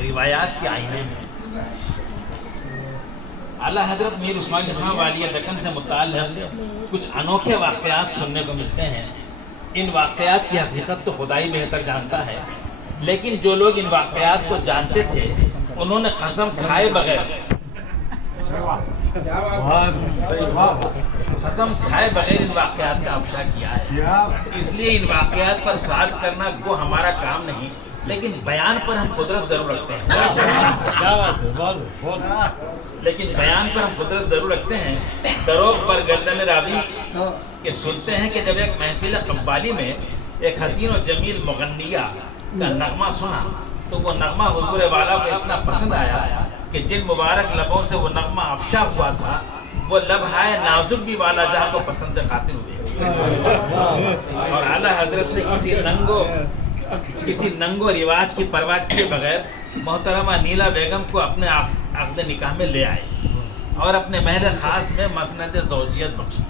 روایات کے آئینے میں اعلیٰ حضرت میر عثمان علی خان والیہ دکن سے متعلق کچھ انوکھے واقعات سننے کو ملتے ہیں. ان واقعات کی حقیقت تو خدا ہی بہتر جانتا ہے، لیکن جو لوگ ان واقعات کو جانتے تھے انہوں نے قسم کھائے بغیر ان واقعات کا افشا کیا ہے. اس لیے ان واقعات پر سوال کرنا وہ ہمارا کام نہیں، لیکن بیان پر ہم قدرت ضرور رکھتے ہیں. دروغ پر گردن راوی کہ سنتے ہیں کہ جب ایک محفل قوالی میں ایک حسین و جمیل مغنیہ کا نغمہ سنا تو وہ نغمہ حضور والا کو اتنا پسند آیا کہ جن مبارک لبوں سے وہ نغمہ افشا ہوا تھا وہ لب ہائے نازک بھی والا جہاں کو پسند خاطر ہوئے. اور اعلیٰ حضرت نے کسی ننگو رواج کی پرواہ کیے بغیر محترمہ نیلا بیگم کو اپنے عقد نکاح میں لے آئے اور اپنے محل خاص میں مسند زوجیت بخشی.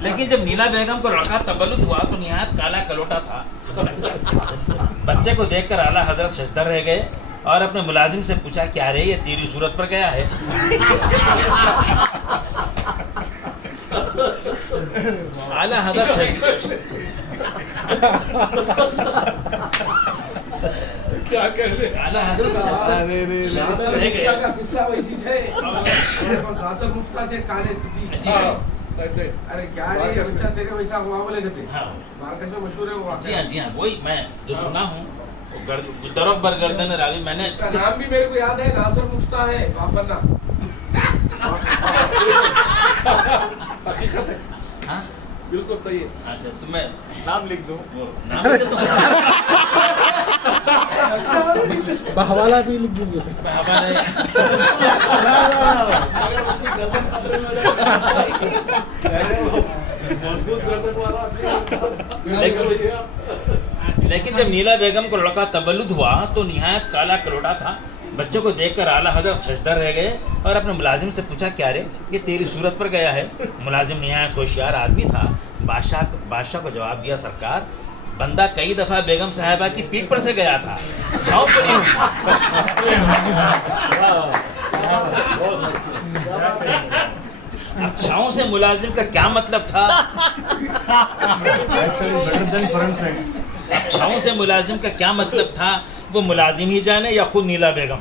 لیکن جب نیلا بیگم کو لڑکا تولد ہوا تو نہایت کالا کلوٹا تھا. بچے کو دیکھ کر اعلیٰ حضرت سجدہ رہ گئے اور اپنے ملازم سے پوچھا کیا رے یہ تیری صورت پر گیا ہے؟ اعلیٰ حضرت کیا کہہ لے اعلیٰ حضرت جی ہاں وہی میں جو سنا ہوں دروغ بر گردن راوی میں نے نام بھی میرے کو یاد ہے، ناصر مفتا ہے وافرنا. حقیقت ہے، ہاں بالکل صحیح ہے. اچھا تو میں نام لکھ دوں. نام لکھ دوں. بحوالہ بھی لکھ دیجیے. لیکن جب نیلا بیگم کو لڑکا تولد ہوا تو نہایت کالا کلوٹا تھا. بچے کو دیکھ کر اعلیٰ حضرت سجدہ رہ گئے اور اپنے ملازم سے پوچھا کیا رے یہ تیری صورت پر گیا ہے؟ ملازم نہایت ہوشیار آدمی تھا. بادشاہ کو جواب دیا سرکار بندہ کئی دفعہ بیگم صاحبہ کی پیٹھ پر سے گیا تھا، چھاؤں پڑی ہوئی. اب چھاؤں سے ملازم کا کیا مطلب تھا؟ چھاؤں سے ملازم کا کیا مطلب تھا وہ ملازم ہی جانے یا خود نیلا بیگم.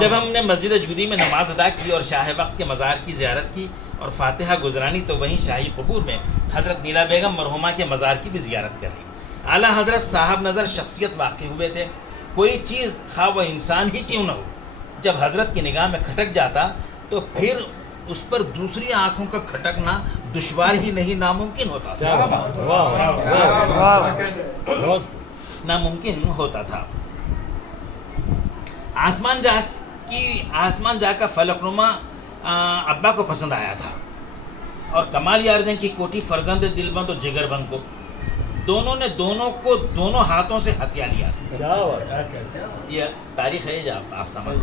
جب ہم نے مسجد جودی میں نماز ادا کی اور شاہ وقت کے مزار کی زیارت کی اور فاتحہ گزرانی تو وہیں شاہی قبور میں حضرت نیلا بیگم مرحومہ کے مزار کی بھی زیارت کر لی. اعلیٰ حضرت صاحب نظر شخصیت واقع ہوئے تھے. کوئی چیز خواہ وہ انسان ہی کیوں نہ ہو جب حضرت کی نگاہ میں کھٹک جاتا تو پھر اس پر دوسری آنکھوں کا کھٹکنا دشوار ہی نہیں ناممکن ہوتا تھا. آسمان جا کا فلک نما ابا کو پسند آیا تھا اور کمال یارجن کی کوٹھی فرزند دلبند اور جگر بند کو دونوں ہاتھوں سے ہتھیا لیا تھا. یہ تاریخ ہے جب آپ سمجھ.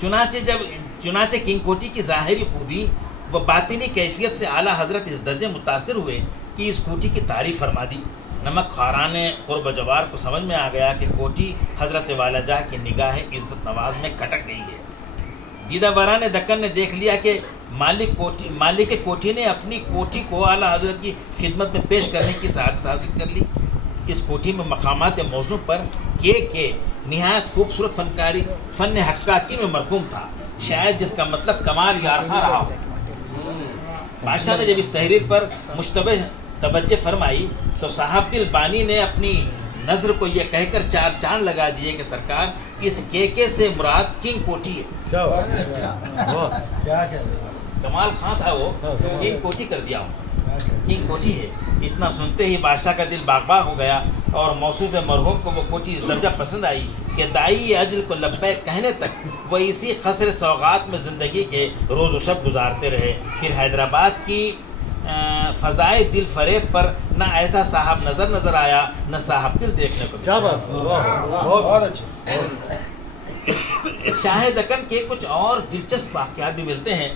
چنانچہ کنگ کوٹی کی ظاہری خوبی و باطنی کیفیت سے اعلیٰ حضرت اس درجے متاثر ہوئے کہ اس کوٹھی کی تعریف فرما دی. نمک خاران خرب جوار کو سمجھ میں آ گیا کہ کوٹھی حضرت والا جاہ کی نگاہ عزت نواز میں کھٹک گئی ہے. دیدہ بران دکن نے دیکھ لیا کہ مالک کوٹھی نے اپنی کوٹھی کو اعلیٰ حضرت کی خدمت میں پیش کرنے کی سعادت حاصل کر لی. اس کوٹھی میں مقامات موضوع پر کے نہایت خوبصورت فن حقاقی میں مرحوم تھا، شاید جس کا مطلب کمال یارخواں رہا ہو. بادشاہ نے جب اس تحریر پر مشتبہ توجہ فرمائی تو صاحب دل بانی نے اپنی نظر کو یہ کہہ کر 4 چاند لگا دیے کہ سرکار اس کے سے مراد کنگ کوٹھی ہے. کمال خاں تھا وہ، کنگ کوٹھی کر دیا ہوں، کنگ کوٹھی ہے. اتنا سنتے ہی بادشاہ کا دل باغ باغ ہو گیا اور موصوف مرحوم کو وہ کوٹھی اس درجہ پسند آئی کہ دائی اجل کو لبیک کہنے تک وہ اسی قصر سوغات میں زندگی کے روز و شب گزارتے رہے. پھر حیدرآباد کی فضائے دل فریب پر نہ ایسا صاحب نظر آیا نہ صاحب دل دیکھنے کو. کیا بات، بہت اچھا. شاہ دکن کے کچھ اور دلچسپ واقعات بھی ملتے ہیں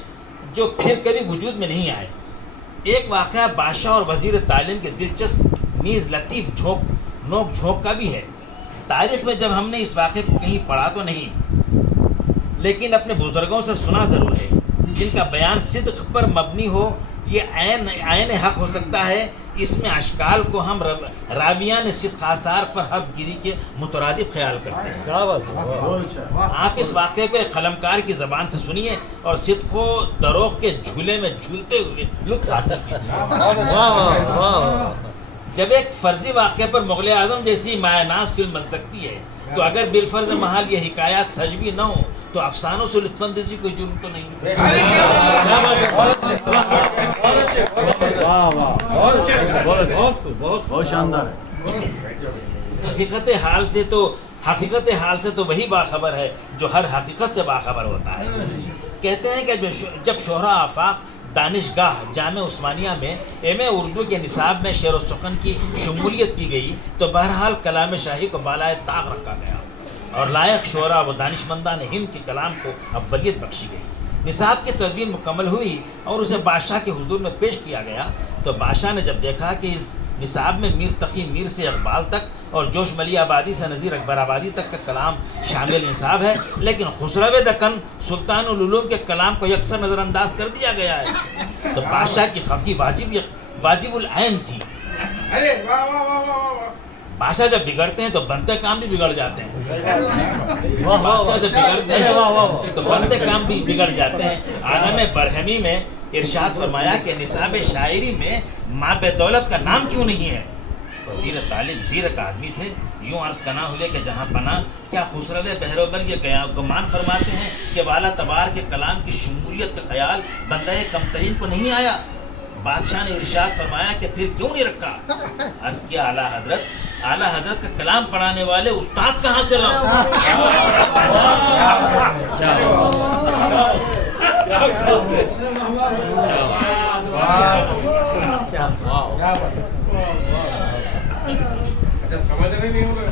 جو پھر کبھی وجود میں نہیں آئے. ایک واقعہ بادشاہ اور وزیر تعلیم کے دلچسپ نیز لطیف نوک جھونک کا بھی ہے. تاریخ میں جب ہم نے اس واقعے کو کہیں پڑھا تو نہیں، لیکن اپنے بزرگوں سے سنا ضرور ہے، جن کا بیان صدق پر مبنی ہو، یہ عین حق ہو سکتا ہے۔ اس میں اشکال کو ہم راویان صدق آثار پر حرف گیری کے مترادف خیال کرتے ہیں۔ کیا بات ہے، آپ اس واقعے کو ایک قلمکار کی زبان سے سنیے اور صدق و دروغ کے جھولے میں جھولتے ہوئے لطف حاصل کیجیے۔ جب ایک فرضی واقعے پر مغل اعظم جیسی مایہ ناز فلم بن سکتی ہے، تو اگر بالفرض محال یہ حکایات سچ بھی نہ ہو تو افسانوں سے لطف اندوزی کوئی جرم تو نہیں۔ بہت شاندار ہے۔ حقیقت حال سے تو وہی باخبر ہے جو ہر حقیقت سے باخبر ہوتا ہے۔ کہتے ہیں کہ جب شہرہ آفاق دانشگاہ جامع عثمانیہ میں ایم.اے. اردو کے نصاب میں شعر و سخن کی شمولیت کی گئی تو بہرحال کلام شاہی کو بالائے طاق رکھا گیا اور لائق شعراء و دانشمندان ہند کے کلام کو اولیت بخشی گئی۔ نصاب کی تدوین مکمل ہوئی اور اسے بادشاہ کے حضور میں پیش کیا گیا تو بادشاہ نے جب دیکھا کہ اس نصاب میں میر تقی میر سے اقبال تک اور جوش ملی آبادی سے نذیر اکبر آبادی تک کا کلام شامل نصاب ہے، لیکن خسرو دکن سلطان العلوم کے کلام کو یکسر نظر انداز کر دیا گیا ہے، تو بادشاہ کی خفگی واجب العین تھی۔ بادشاہ جب بگڑتے ہیں تو بنتے کام بھی بگڑ جاتے ہیں، بادشاہ جب بگڑتے ہیں تو بنتے کام بھی بگڑ جاتے ہیں۔ عالم برہمی میں ارشاد فرمایا کہ نصاب شاعری میں ماں بے دولت کا نام کیوں نہیں ہے؟ زیر طالب زیر کا آدمی تھے، یوں عرض کنا ہوئے کہ جہاں پناہ کیا خسرو بہروبر یہ گمان فرماتے ہیں کہ والا تبار کے کلام کی شمولیت کا خیال بندہ کم ترین کو نہیں آیا؟ بادشاہ نے ارشاد فرمایا کہ پھر کیوں نہیں رکھا؟ عرض کیا اعلیٰ حضرت کا کلام پڑھانے والے استاد کہاں سے لاؤں؟ سمجھنے نہیں ہو رہا۔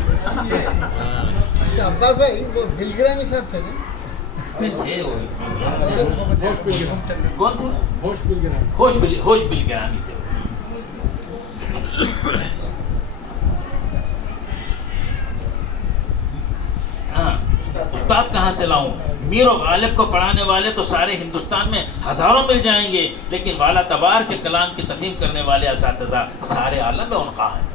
عباس بھائی وہ بلگرامی صاحب تھے نا؟ کون تھے؟ ہوش بلگرامی تھے۔ ہاں، استاد کہاں سے لاؤں؟ میر و غالب کو پڑھانے والے تو سارے ہندوستان میں ہزاروں مل جائیں گے، لیکن والا تبار کے کلام کی تفہیم کرنے والے اساتذہ سارے عالم میں انقا ہیں۔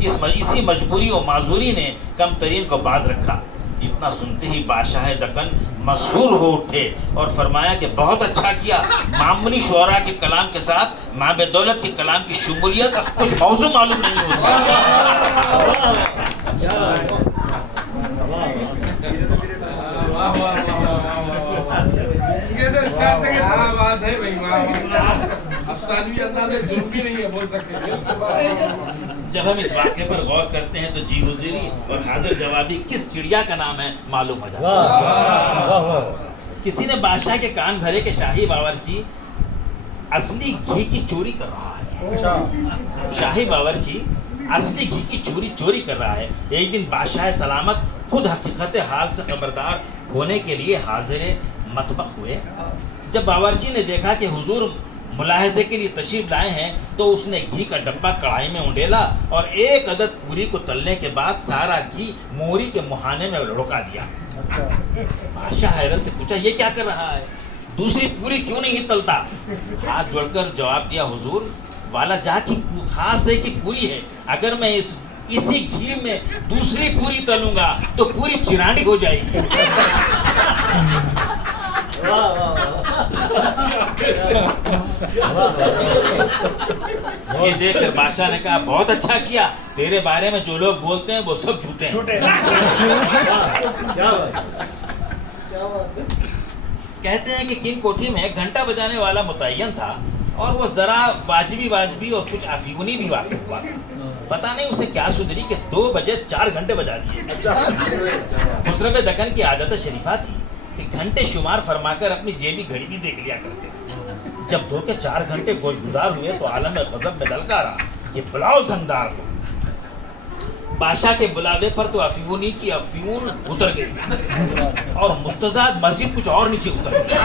اسی مجبوری و معذوری نے کم ترین کو باز رکھا۔ اتنا سنتے ہی بادشاہ دکن مسحور ہو اٹھے اور فرمایا کہ بہت اچھا کیا، معمولی شعراء کے کلام کے ساتھ ماں بے دولت کے کلام کی شمولیت کچھ موضوع معلوم نہیں جب ہم اس واقعے پر غور کرتے ہیں تو جی حضوری اور حاضر جوابی کس چڑیا کا نام ہے معلوم ہو جاتا ہے۔ کسی نے بادشاہ کے کان بھرے کہ شاہی باورچی اصلی گھی کی چوری کر رہا ہے۔ شاہی باورچی اصلی گھی کی چوری کر رہا ہے۔ ایک دن بادشاہ سلامت خود حقیقت حال سے خبردار ہونے کے لیے حاضر مطبخ ہوئے۔ جب باورچی نے دیکھا کہ حضور ملاحظے کے لیے تشریف لائے ہیں تو اس نے گھی کا ڈبہ کڑھائی میں اونڈیلا اور ایک عدد پوری کو تلنے کے بعد سارا گھی موہری کے مہانے میں لڑکا دیا۔ بادشاہ حیرت سے پوچھا یہ کیا کر رہا ہے؟ دوسری پوری کیوں نہیں تلتا؟ ہاتھ جوڑ کر جواب دیا حضور والا جا کی خاص ہے کہ پوری ہے، اگر میں اسی گھی میں دوسری پوری تلوں گا تو پوری چرانی ہو جائے گی۔ یہ دیکھ کر بادشاہ نے کہا بہت اچھا کیا، تیرے بارے میں جو لوگ بولتے ہیں وہ سب جھوٹے ہیں۔ کہتے ہیں کہ کن کوٹھی میں گھنٹہ بجانے والا متعین تھا اور وہ ذرا واجبی اور کچھ افیونی بھی واقع ہوا۔ پتہ نہیں اسے کیا سدھری کہ 2 بجے 4 گھنٹے بجا دیے۔ خسرو دکن کی عادت شریفہ تھی کہ گھنٹے شمار فرما کر اپنی جیبی گھڑی بھی دیکھ لیا کرتے تھے۔ جب 2 کے 4 گھنٹے گوش گزار ہوئے تو عالم غضب میں للکارا کہ بلاؤ زندار کو۔ بادشاہ کے بلاوے پر تو افیونی کی افیون اتر گئی اور مستزاد مسجد کچھ اور نیچے اتر گئی۔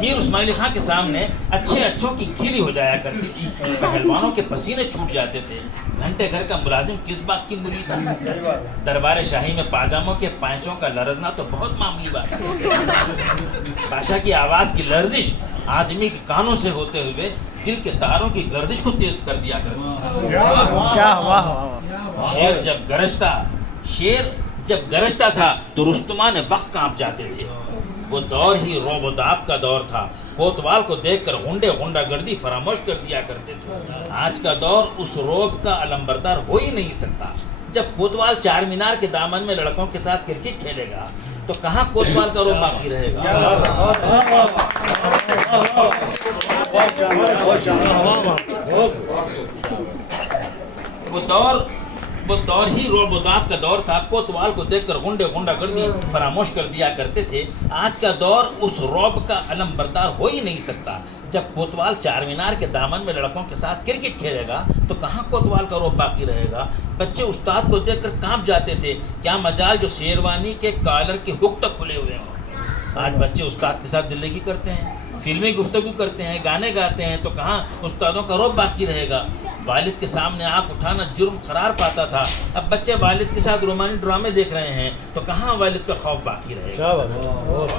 میر اسماعیل خان کے سامنے اچھوں کی گیلی ہو جایا کرتی تھی، پہلوانوں کے پسینے چھوٹ جاتے تھے۔ گھنٹے گھر کا ملازم کس بات کی ملی تھا؟ دربار شاہی میں پاجاموں کے پائچوں کا لرزنا تو بہت معمولی بات ہے۔ بادشاہ کی آواز کی لرزش آدمی کے کانوں سے ہوتے ہوئے دل کے تاروں کی گردش کو تیز کر دیا کرتی۔ شیر جب گرجتا تھا تو رستمان وقت کانپ جاتے تھے۔ وہ دور ہی روب و داب کا دور تھا۔ کوتوال کو دیکھ کر غنڈہ گردی فراموش کر دیا کرتے تھے۔ آج کا دور اس روب کا علمبردار ہو ہی نہیں سکتا۔ جب کوتوال چار مینار کے دامن میں لڑکوں کے ساتھ کرکٹ کھیلے گا تو کہاں کوتوال کا روب باقی رہے گا؟ وہ دور ہی روب و داب کا دور تھا۔ کوتوال کو دیکھ کر غنڈہ گردی فراموش کر دیا کرتے تھے۔ آج کا دور اس روب کا علم بردار ہو ہی نہیں سکتا۔ جب کوتوال چار مینار کے دامن میں لڑکوں کے ساتھ کرکٹ کھیلے گا تو کہاں کوتوال کا روب باقی رہے گا؟ بچے استاد کو دیکھ کر کانپ جاتے تھے۔ کیا مجال جو شیروانی کے کالر کے ہک تک کھلے ہوئے ہوں۔ آج بچے استاد کے ساتھ زندگی کرتے ہیں، فلمی گفتگو کرتے ہیں، گانے گاتے ہیں، تو کہاں استادوں کا روب باقی رہے گا؟ والد کے سامنے آنکھ اٹھانا جرم قرار پاتا تھا، اب بچے والد کے ساتھ رومانی ڈرامے دیکھ رہے ہیں، تو کہاں والد کا خوف باقی رہے گا؟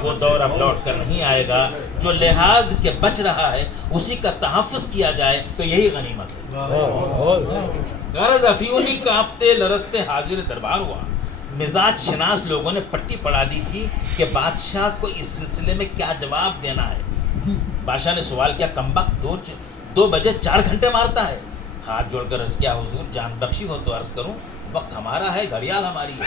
وہ دور اب لوٹ کر نہیں آئے گا۔ جو لحاظ کے بچ رہا ہے اسی کا تحفظ کیا جائے تو یہی غنیمت ہے۔ غرض افیونی کانپتے لرزتے حاضر دربار ہوا۔ مزاج شناس لوگوں نے پٹی پڑھا دی تھی کہ بادشاہ کو اس سلسلے میں کیا جواب دینا ہے۔ بادشاہ نے سوال کیا، کمبخت 2 بجے 4 گھنٹے مارتا ہے؟ ہاتھ جوڑ کر عرض کیا، حضور جان بخشی ہو تو عرض کروں وقت ہمارا ہے، گھڑیال ہماری ہے۔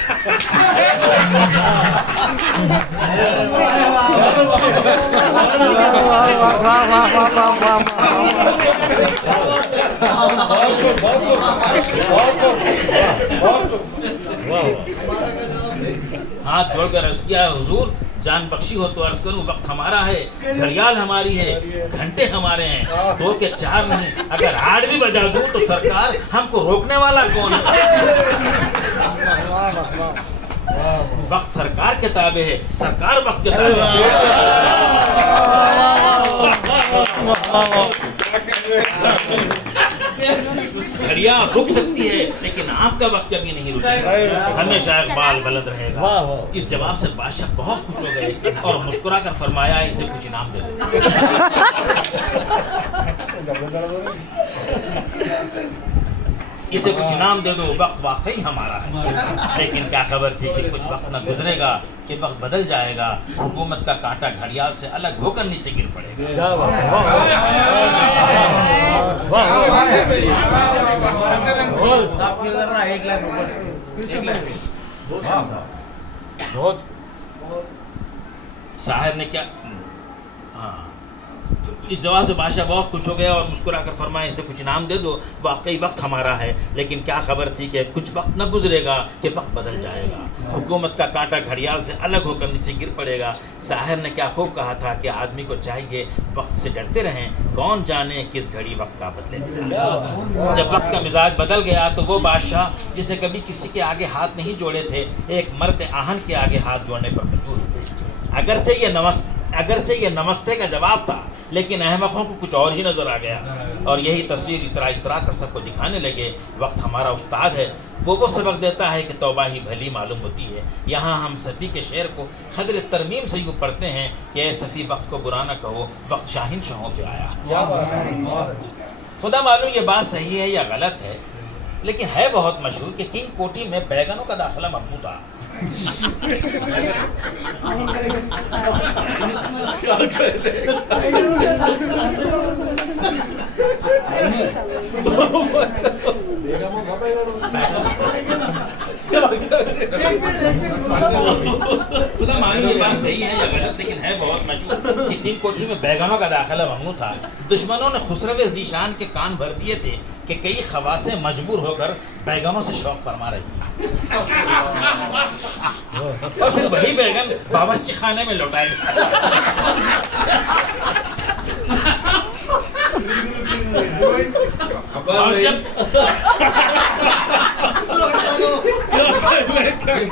ہاتھ جوڑ کر عرض کیا، حضور جان بخشی ہو تو عرض کروں وقت ہمارا ہے، گھڑیال ہماری ہے، گھنٹے ہمارے ہیں، 2 کے 4 نہیں، اگر 8 بھی بجا دوں تو سرکار ہم کو روکنے والا کون ہے؟ وقت سرکار کے تابع ہے، سرکار وقت کے تابع ہے۔ گھڑیاں رک سکتی ہے لیکن آپ کا وقت کبھی نہیں رکے گا، ہمیشہ اقبال بلند رہے گا۔ اس جواب سے بادشاہ بہت خوش ہو گئے اور مسکرا کر فرمایا، اسے کچھ انعام دے دو۔ اسے کچھ انعام دے دو، وقت واقعی ہمارا ہے۔ لیکن کیا خبر تھی کہ کچھ وقت نہ گزرے گا کہ وقت بدل جائے گا، حکومت کا کانٹا گھڑیال سے الگ ہو کر نیچے گر پڑے گا۔ شاعر نے کیا، اس جواب سے بادشاہ بہت خوش ہو گیا اور مسکرا کر فرمایا، اسے کچھ انعام دے دو، واقعی وقت ہمارا ہے۔ لیکن کیا خبر تھی کہ کچھ وقت نہ گزرے گا کہ وقت بدل جائے گا، حکومت کا کانٹا گھڑیال سے الگ ہو کر نیچے گر پڑے گا۔ شاعر نے کیا خوب کہا تھا کہ آدمی کو چاہیے وقت سے ڈرتے رہیں، کون جانے کس گھڑی وقت کا بدلے مزاج۔ جب وقت کا مزاج بدل گیا تو وہ بادشاہ جس نے کبھی کسی کے آگے ہاتھ نہیں جوڑے تھے، ایک مرد آہن کے آگے ہاتھ جوڑنے پر مجبور ہوئے۔ اگرچہ یہ نمستے کا جواب تھا لیکن احمقوں کو کچھ اور ہی نظر آ گیا اور یہی تصویر اترا کر سب کو دکھانے لگے۔ وقت ہمارا استاد ہے، وہ سبق دیتا ہے کہ توبہ ہی بھلی معلوم ہوتی ہے۔ یہاں ہم صفی کے شعر کو قدر ترمیم سے یوں پڑھتے ہیں کہ اے صفی وقت کو برا نہ کہو، وقت شاہین شاہوں پہ آیا۔ خدا معلوم یہ بات صحیح ہے یا غلط ہے، لیکن ہے بہت مشہور کہ کنگ کوٹی میں بیگنوں کا داخلہ ممنوع تھا۔ خدا معلوم یہ بات صحیح ہے یا غلط، لیکن ہے بہت مشہور کہ کنگ کوٹھی میں بیگنوں کا داخلہ ممنوع تھا۔ دشمنوں نے خسرو ذیشان کے کان بھر دیے تھے کہ کئی خواصیں مجبور ہو کر بیگموں سے شوق فرما رہی ہیں، اور پھر وہی بیگم باورچی خانے میں لوٹائے گئے۔ اور جب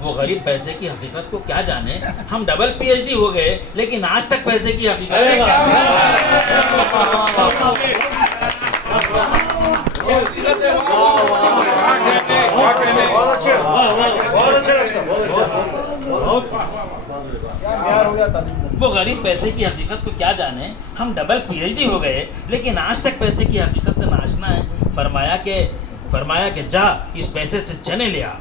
وہ غریب پیسے کی حقیقت کو کیا جانے, ہم ڈبل پی ایچ ڈی ہو گئے لیکن آج تک پیسے کی حقیقت وہ غریب پیسے کی حقیقت کو کیا جانے, ہم ڈبل پی ایچ ڈی ہو گئے لیکن آج تک پیسے کی حقیقت سے ناشنا ہے. فرمایا کہ جا اس پیسے سے چنے لے آ.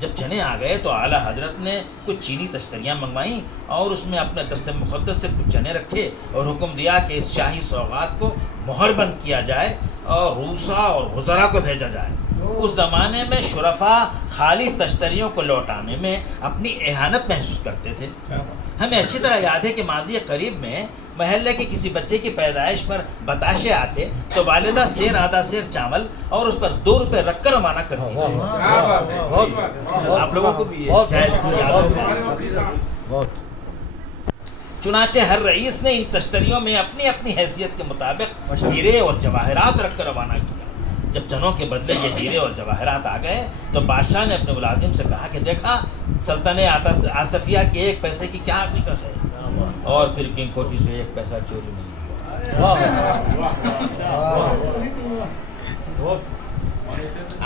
جب چنے آ گئے تو اعلیٰ حضرت نے کچھ چینی تشتریاں منگوائیں اور اس میں اپنے دست مقدس سے کچھ چنے رکھے اور حکم دیا کہ اس شاہی سوغات کو مہر بند کیا جائے اور روسا اور وزراء کو بھیجا جائے. اس زمانے میں شرفاء خالی تشتریوں کو لوٹانے میں اپنی اہانت محسوس کرتے تھے. ہمیں اچھی طرح یاد ہے کہ ماضی قریب میں محلے کے کسی بچے کی پیدائش پر بتاشے آتے تو والدہ سیر آدھا سیر چاول اور اس پر 2 روپے رکھ کر روانہ کرتی تھی. آپ لوگوں کو بھی یاد ہوگا. چنانچہ ہر رئیس نے ان تشتریوں میں اپنی اپنی حیثیت کے مطابق ہیرے اور جواہرات رکھ کر روانہ کیا. جب چنوں کے بدلے یہ ہیرے اور جواہرات آ گئے تو بادشاہ نے اپنے ملازم سے کہا کہ دیکھا سلطنت آصفیہ کے 1 پیسے کی کیا حقیقت ہے, اور پھر کنگ کوٹھی سے 1 پیسہ چوری نہیں ہوا.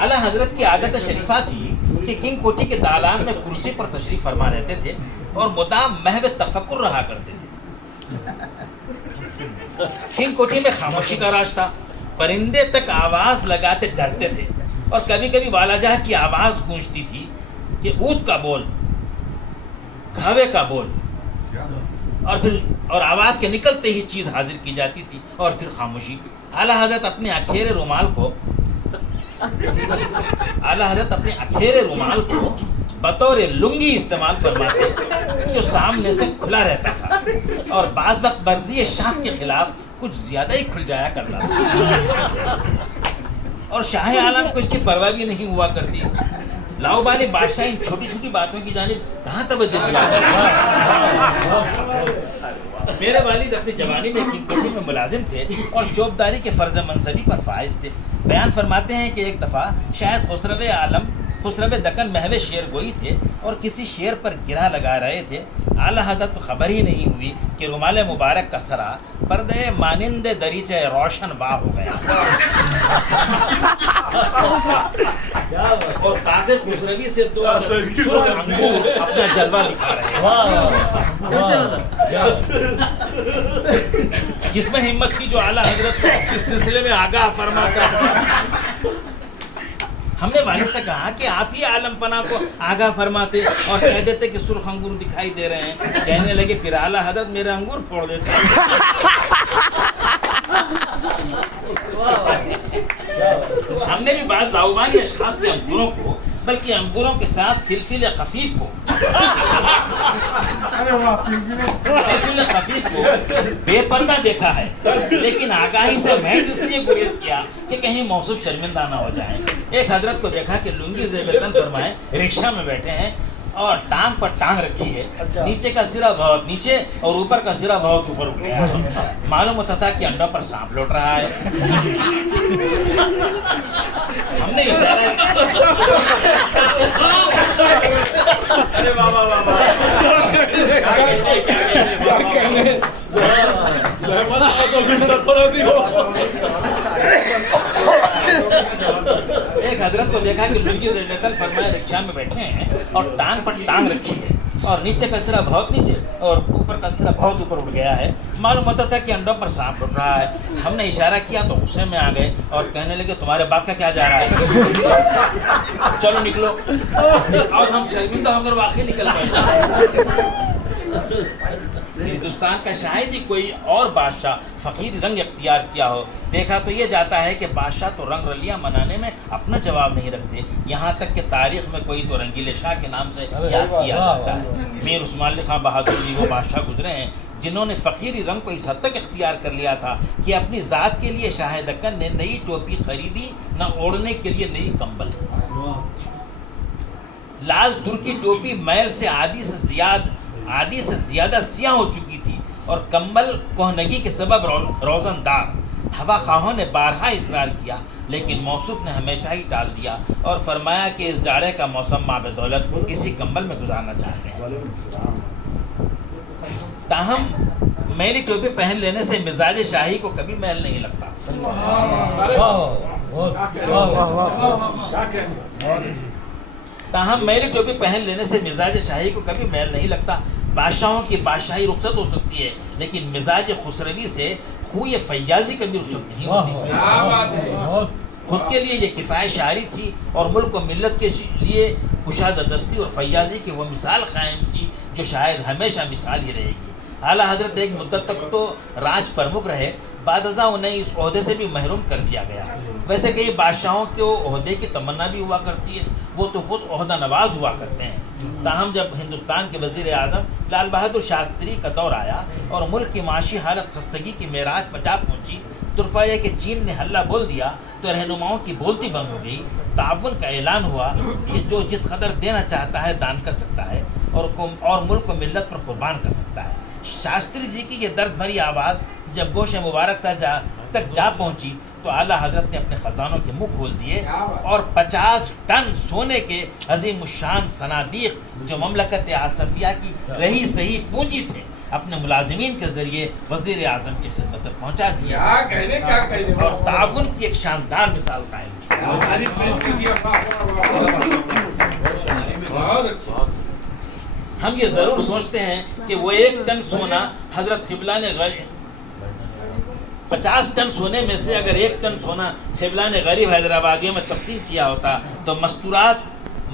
اعلیٰ حضرت کی عادت شریفہ تھی کہ کنگ کوٹھی کے دالان میں کرسی پر تشریف فرما رہتے تھے اور مدام محو تفکر رہا کرتے تھے. کنگ کوٹھی میں خاموشی کا راج تھا. پرندے تک آواز لگاتے ڈرتے تھے اور کبھی کبھی والا جہاں کی آواز گونجتی تھی کہ اونٹ کا بول, کھاوے کا بول, اور آواز کے نکلتے ہی چیز حاضر کی جاتی تھی اور پھر خاموشی. اعلیٰ حضرت اپنے اکھیرے رومال کو بطور لنگی استعمال فرماتے جو سامنے سے کھلا رہتا تھا اور بعض وقت برزی شاہ کے خلاف کچھ زیادہ ہی کھل جایا کرتا تھا, اور شاہ عالم کو اس کی پرواہ بھی نہیں ہوا کرتی. لاؤبالی بادشاہ ان چھوٹی چھوٹی باتوں کی جانب کہاں توجہ دیا. میرے والد اپنی جوانی میں کنگ کوٹھی میں ملازم تھے اور چوبداری کے فرض منصبی پر فائز تھے. بیان فرماتے ہیں کہ ایک دفعہ شاید خسرو دکن محو شعر گوئی تھے اور کسی شعر پر گرہ لگا رہے تھے. اعلیٰ حضرت کو خبر ہی نہیں ہوئی کہ رومال مبارک کا سرا پردے مانند دریچہ روشن واہ ہو گیا اور قاضی خسروی سے 2 سرخ انگور اپنا جلوہ دکھا رہے ہیں. جس میں ہمت کی جو اعلیٰ حضرت کو اس سلسلے میں آگاہ فرماتا. ہم نے والد سے کہا کہ آپ ہی عالم پناہ کو آگاہ فرماتے اور کہہ دیتے کہ سرخ انگور دکھائی دے رہے ہیں. کہنے لگے پھر اعلیٰ حضرت میرے انگور پھوڑ دیتے. ہم نے بھی بعض لاؤبالی اشخاص کے انگوروں کو بلکہ انگوروں کے ساتھ فلفل خفیف کو بے پردہ دیکھا ہے, لیکن آگاہی سے میں اس لیے گریز کیا کہ کہیں موصوف شرمندہ نہ ہو جائیں. ایک حضرت کو دیکھا کہ لنگی زیب تن فرمائے رکشا میں بیٹھے ہیں اور ٹانگ پر ٹانگ رکھی ہے, نیچے کا سرا بہت نیچے اور اوپر کا سرا بہت اوپر اٹھ گیا ہے. معلوم ہوتا تھا کہ انڈوں پر سانپ لوٹ رہا ہے. ہم نے اشارہ ایک حضرت کو دیکھا کہ لنگی زیبتن فرمائے رکشا میں بیٹھے ہیں اور ٹانگ پر ٹانگ رکھی ہے اور نیچے کا سرا بہت نیچے اور اوپر کا سرا بہت اوپر اٹھ گیا ہے. معلوم ہوتا تھا کہ انڈوں پر سانپ اٹھ رہا ہے. ہم نے اشارہ کیا تو غصے میں آ گئے اور کہنے لگے تمہارے باپ کا کیا جا رہا ہے, چلو نکلو. اور ہم شرمندہ ہو کر واقعی نکل گئے. ہندوستان کا شاید ہی کوئی اور بادشاہ فقیر رنگ اختیار کیا ہو. دیکھا تو یہ جاتا ہے کہ بادشاہ تو رنگ رلیاں منانے میں اپنا جواب نہیں رکھتے, یہاں تک کہ تاریخ میں کوئی تو رنگیلے شاہ کے نام سے یاد کیا جاتا ہے. میر عثمان علی خان بہادر جی وہ بادشاہ گزرے ہیں جنہوں نے فقیری رنگ کو اس حد تک اختیار کر لیا تھا کہ اپنی ذات کے لیے شاہ دکن نے نئی ٹوپی خریدی نہ اوڑھنے کے لیے نئی کمبل. لال ترکی ٹوپی میل سے آدھی سے زیادہ سیاہ ہو چکی تھی اور کمبل کوہنگی کے سبب روزن دار. ہوا خواہوں نے بارہا اصرار کیا لیکن موصوف نے ہمیشہ ہی ٹال دیا اور فرمایا کہ اس جاڑے کا موسم ماں بدولت کسی کمبل میں گزارنا چاہتے ہیں۔ تاہم میلی ٹوپی پہن لینے سے مزاج شاہی کو کبھی میل نہیں لگتا۔ تاہم میلی ٹوپی پہن لینے سے مزاج شاہی کو کبھی میل نہیں لگتا۔ بادشاہوں کی بادشاہی رخصت ہو سکتی ہے لیکن مزاج خسروی سے خوی فیاضی کبھی رخصت نہیں ہوتی۔ خود کے لیے یہ کفایہ شاعری تھی اور ملک و ملت کے لیے کشادہ دستی اور فیاضی کی وہ مثال قائم کی جو شاید ہمیشہ مثال ہی رہے گی۔ اعلیٰ حضرت ایک مدت تک تو راج پرمکھ رہے، بعد ازاں انہیں اس عہدے سے بھی محروم کر دیا گیا۔ ویسے کئی بادشاہوں کو عہدے کی تمنا بھی ہوا کرتی ہے، وہ تو خود عہدہ نواز ہوا کرتے ہیں۔ تاہم جب ہندوستان کے وزیر اعظم لال بہادر شاستری کا دور آیا اور ملک کی معاشی حالت خستگی کی معراج پر جا پہنچی، طرفہ یہ کہ چین نے حلہ بول دیا تو رہنماؤں کی بولتی بند ہو گئی۔ تعاون کا اعلان ہوا کہ جو جس قدر دینا چاہتا ہے دان کر سکتا ہے اور ملک و ملت پر قربان کر سکتا ہے۔ شاستری جی کی یہ درد بھری آواز جب گوش مبارک تک جا پہنچی تو اعلیٰ حضرت نے اپنے خزانوں کے منہ کھول دیے اور 50 ٹن سونے کے عظیم الشان صنادیق جو مملکت آصفیہ کی رہی صحیح پونجی تھے اپنے ملازمین کے ذریعے وزیر اعظم کی خدمت میں پہنچا دیا اور تعاون کی ایک شاندار مثال قائم کی۔ ہم یہ ضرور سوچتے ہیں کہ وہ 1 ٹن سونا حضرت قبلہ نے 50 ٹن سونے میں سے اگر 1 ٹن سونا قبلہ نے غریب حیدرآبادیوں میں تقسیم کیا ہوتا تو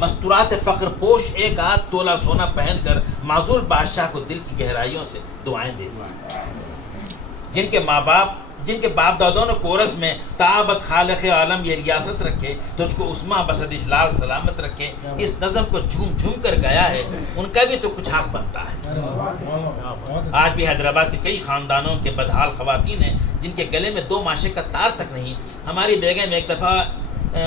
مستورات فقر پوش 1 آدھ تولہ سونا پہن کر معذول بادشاہ کو دل کی گہرائیوں سے دعائیں دیتے، جن کے باپ دادوں نے کورس میں تعابت خالق عالم یہ ریاست رکھے تجھ کو عثمہ بسد اجلال سلامت رکھے، اس نظم کو جھوم جھوم کر گیا ہے، ان کا بھی تو کچھ حق بنتا ہے۔ آج بھی حیدرآباد کے کئی خاندانوں کے بدحال خواتین ہیں جن کے گلے میں 2 ماشے کا تار تک نہیں۔ ہماری بیگم ایک دفعہ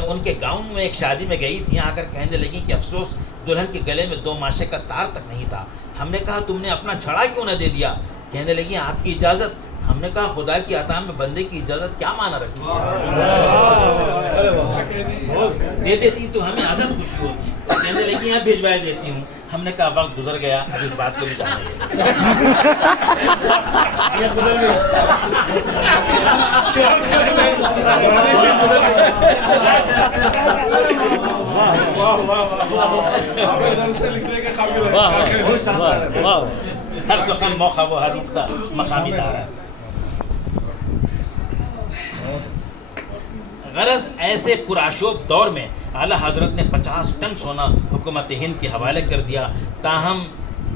ان کے گاؤں میں ایک شادی میں گئی تھی، آ کر کہنے لگی کہ افسوس دلہن کے گلے میں 2 ماشے کا تار تک نہیں تھا۔ ہم نے کہا تم نے اپنا چھڑا کیوں نہ دے دیا؟ کہنے لگی آپ کی اجازت۔ ہم نے کہا خدا کی عطا میں بندے کی اجازت کیا معنی رکھتی ہے؟ دے دیتی تو ہمیں ازت خوشی ہوتی۔ کہنے لگی یہاں بھیجوائے دیتی ہوں۔ ہم نے کہا وقت گزر گیا، اب اس بات کو بھی جانے ہر سخن موقع وہ ہر نقطہ مقامی دار ہے۔ غرض ایسے پرآشوب دور میں اعلیٰ حضرت نے 50 ٹن سونا حکومت ہند کے حوالے کر دیا۔ تاہم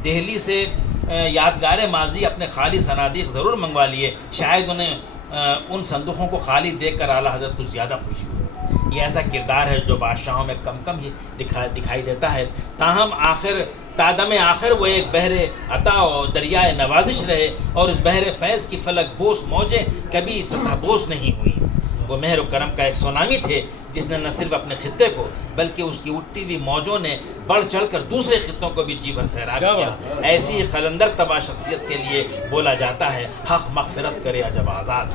دہلی سے یادگار ماضی اپنے خالی صنادیق ضرور منگوا لیے، شاید انہیں ان صندوقوں کو خالی دیکھ کر اعلیٰ حضرت کو زیادہ خوشی ہوئی۔ یہ ایسا کردار ہے جو بادشاہوں میں کم کم ہی دکھائی دیتا ہے۔ تاہم تادم آخر وہ ایک بحر عطا اور دریائے نوازش رہے اور اس بحر فیض کی فلک بوس موجیں کبھی سطح بوس نہیں ہوئیں۔ وہ مہر و کرم کا ایک سونامی تھے جس نے نہ صرف اپنے خطے کو بلکہ اس کی اٹھتی ہوئی موجوں نے بڑھ چڑھ کر دوسرے خطوں کو بھی جی بھر سیراب کیا۔ ایسی قلندر طبع شخصیت کے لیے بولا جاتا ہے حق مغفرت کرے عجب آزاد۔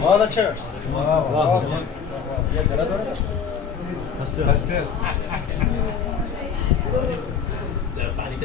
بہت اچھا پانی